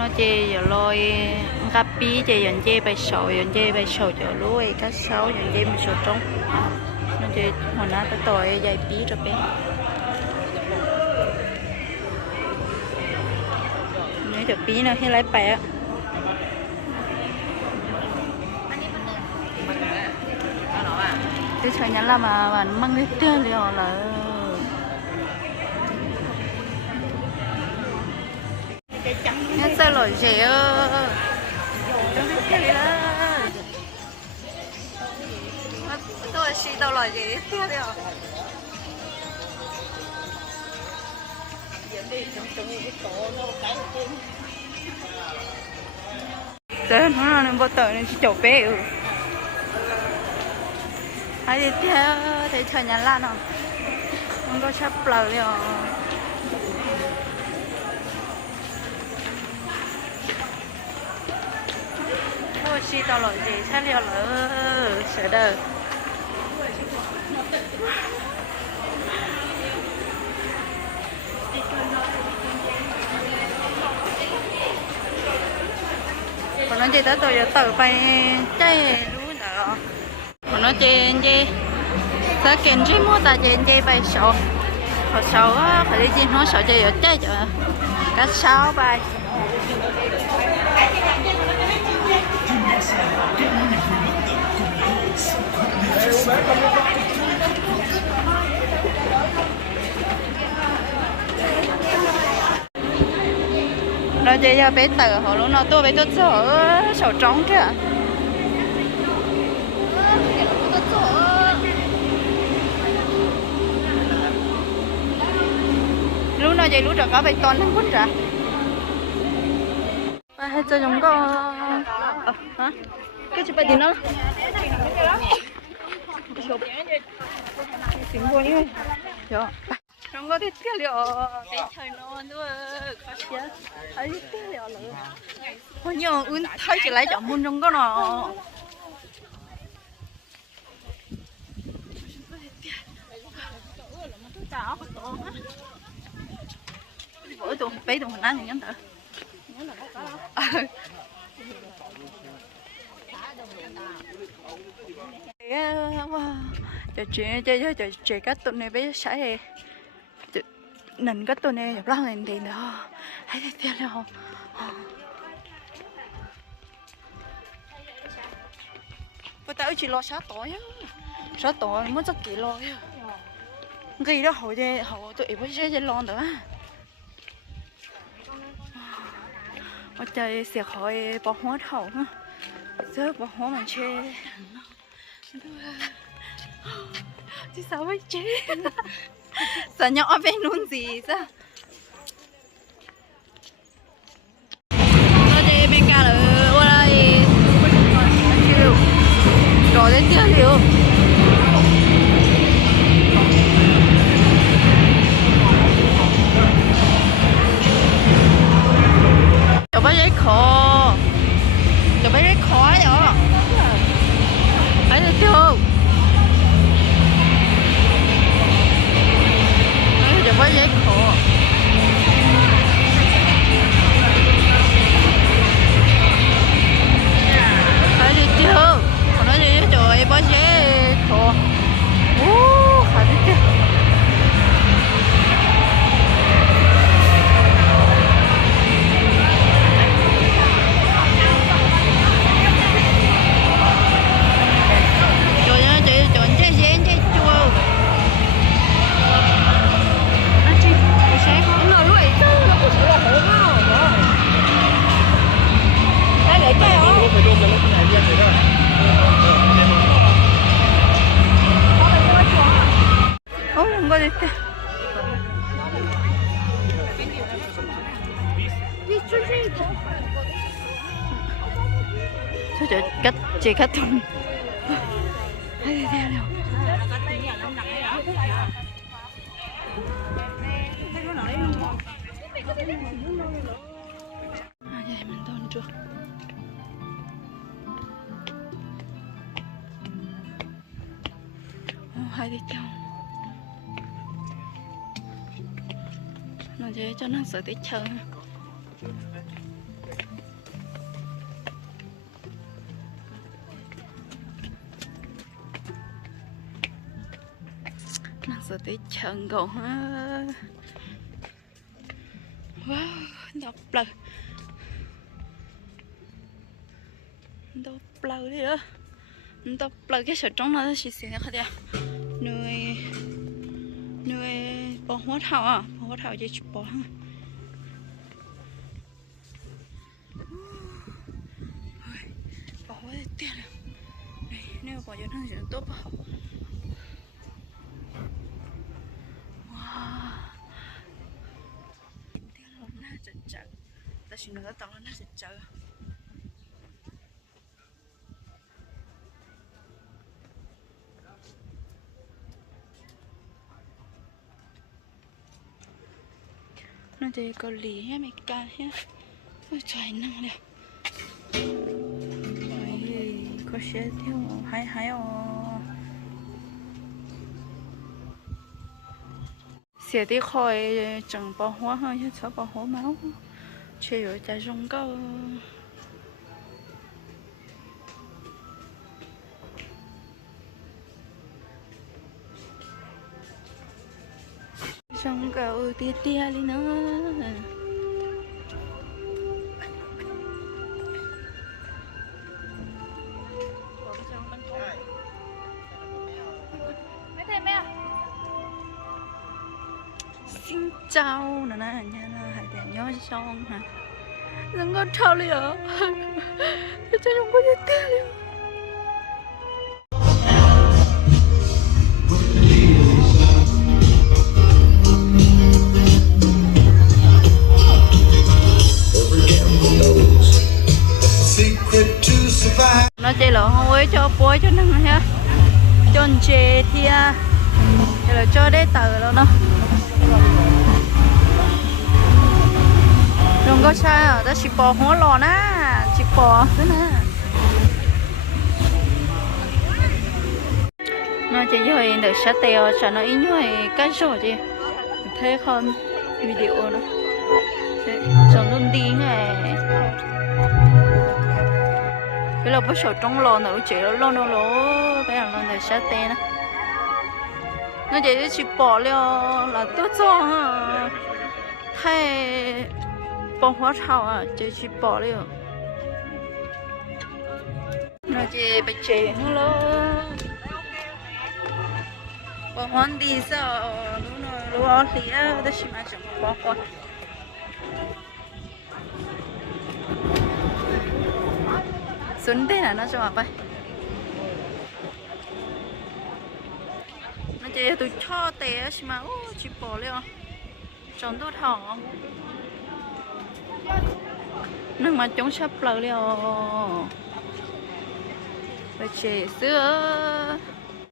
nó chê giờ lôi cà pí chê dọn chê bài sầu giờ lôi cá sấu dọn chê một số trống nó chê hồi nãy tới tội dạy pí rồi bé nếu được pí nào hay lấy bẻ tôi chơi nhắn là mà bạn mang cái tiền thì họ là nghe sao lỗi gì ơ trong cái tiền đó tôi xí đâu lỗi gì tiền đi à thế nó nên bắt đầu nên chỉ chụp bé ừ hay đi theo thấy chơi nhắn lan không không có sắp lời rồi ôi xí tao lỗi gì sao liệu lỡ sợ đời còn nó chơi tới tôi giờ tự phải chơi lú nữa còn nó chơi chơi sẽ kiện chơi mua ta chơi bài sầu hồi sầu á phải đi chơi nó sợ chơi ở chơi chợ cá sấu bài nó chơi cho bé tử họ lúc nào tôi bé tôi sợ sầu trống kìa lúc nào chơi lúc đó có bé toàn không quên ra hay cho chúng có hả cái chụp bài thì nó tiếng buồn đi rồi chúng có thích cái liệu cái trời nó nữa khó chết thấy cái liệu là bao nhiêu ướn thấy chỉ lấy chọn buôn trong có nó bữa tụi bé tụi mình ăn thì nhắn tự chờ chuyện các tụi này bé sẽ nền các tụi này lo lên tiền đó hay thế tiền đâu tôi tao chỉ lo sát tối muốn rất kỳ lo cái đó hồi đây hồi tụi bé sẽ lo nữa ở đây sẽ khỏi bỏ hóa thầu ha giờ bỏ hóa mà chơi chứ sao mới chơi sao nhỏ bên luôn gì sao nó chơi bên cả là qua đây rồi đến tiêu liệu cho bác giấy khổ cho bác giấy khó vậy phải được chưa cho bác giấy khổ phải được chưa còn nói gì trời bác giấy khổ phải được chưa cách chỉ cách thùng hay theo đâu vậy mình tôn chưa hay đi theo nó dễ cho nó sợ tí chờ giờ tới chân cầu ha. Wow, đọc lờ đi đó, đọc lờ cái sợi trống nó xì xì này khác đi, nuôi bò hoa thảo chỉ bò ha. Bò hoa thì tiền này, nếu bò cho nó thì tốt không? Wow, tiền lắm na chật chật, ta chỉ nói tao là na chật chật. Nó thì có lì ha mày ca ha, ôi trời năng nè, ôi có xe theo hay xe đi khỏi chẳng bỏ hoa hơi chứ sợ bỏ hoa máu, chơi ở tại trong câu trong cầu tia tia đi nữa. Xin chào nè nè nha là hải đèn nhó xong hả, đừng có trao liền cho chúng có tia tia liền. Nó chơi lỗ không ấy cho bối cho năng ha, cho chè thì là cho đế tờ rồi đó. Đừng có sao, ta chỉ bỏ hóa lò ná, chỉ bỏ thế nè. Nó chỉ như được sát tèo, cho nó ý như cái số gì, thế không video đó, trong luôn đi này. Cái là bữa sau trong lò nó chỉ là lò bây giờ nó được sát tè nè. Nó chỉ bỏ liệu là tốt cho ha, thay bỏ hóa thảo à, chỉ bỏ liệu. Nó chỉ bị chế nữa, bỏ hóa đi sao, lúc đó thì á, đó chỉ mà chẳng bỏ hóa. Xuân thế là nó cho mà bay. Nó chỉ tụi cho té mà chỉ bỏ liệu tròn tốt hỏ nhưng mà chúng sắp lỡ liệu phải chế sữa